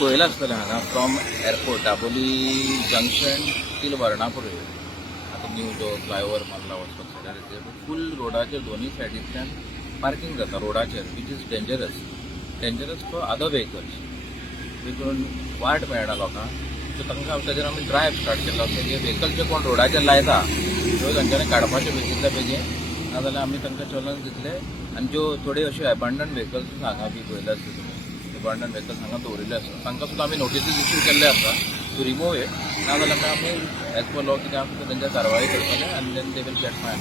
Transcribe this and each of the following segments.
पळयलां आसतलें हांगा from airport Dabolim junction till Varnapur आतां न्यू जो फ्लायओवर मारला वचपाक सायडार फूल रोडाचेर दोनूय सायडींतल्यान पार्किंग जाता रोडाचेर which is dangerous for other vehicles. देखून वाट मेळना लोकांक. सो तांकां ताजेर आमी ड्रायव्ह स्टार्ट केल्लो की व्हेकल जे कोण रोडाचेर लायता त्यो तांच्यांनी काडपाचे बेगितल्या बेगीन नाजाल्यार आमी तांकां चॅलेंज दितले. आनी ज्यो थोड्यो अश्यो एबंडंट व्हेकल्स हांगा बी पळयल्या आसतल्यो तुमी एबंडंट व्हेकल्स हांगा दवरिल्ले आसता तांकां सुद्दां आमी नोटिसीस इश्यू केल्ले आसा टू रिमूव इट. नाजाल्यार आमी एज पर लॉ कितें आसा तेंच्या कारवाई करतले आनी देन दे वील गेट फायन.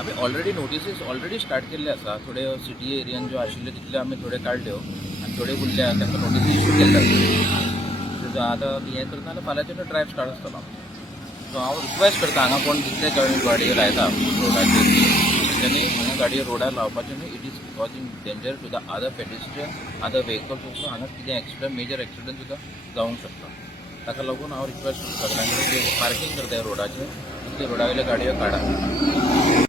आमी ऑलरेडी नोटिसीस ऑलरेडी स्टार्ट केल्ले आसा. थोडे सिटी एरियान ज्यो आशिल्ल्यो तितल्यो आमी थोडे काडल्यो आनी थोडे उरल्या तांकां नोटिसीस इश्यू केल्ले आसा. आतां हें करता जाल्यार फाल्यांच्यान ड्रायव्ह स्टार्ट आसतलो. सो हांव रिक्वेस्ट करता हांगा कोण जितले गाडयो लायता रोडाचेर तेंच्यांनी हांगा गाडयो रोडार लावपाच्यो न्हू. It is causing danger to the other pedestrian other vehicles also. हांगा कितें मेजर एक्सिडंट सुद्दां जावंक शकता. ताका लागून हांव रिक्वेस्ट करता सगळ्यां कडेन पार्किंग करताय रोडाचेर ते रोडा वयल्यो गाडयो काडा.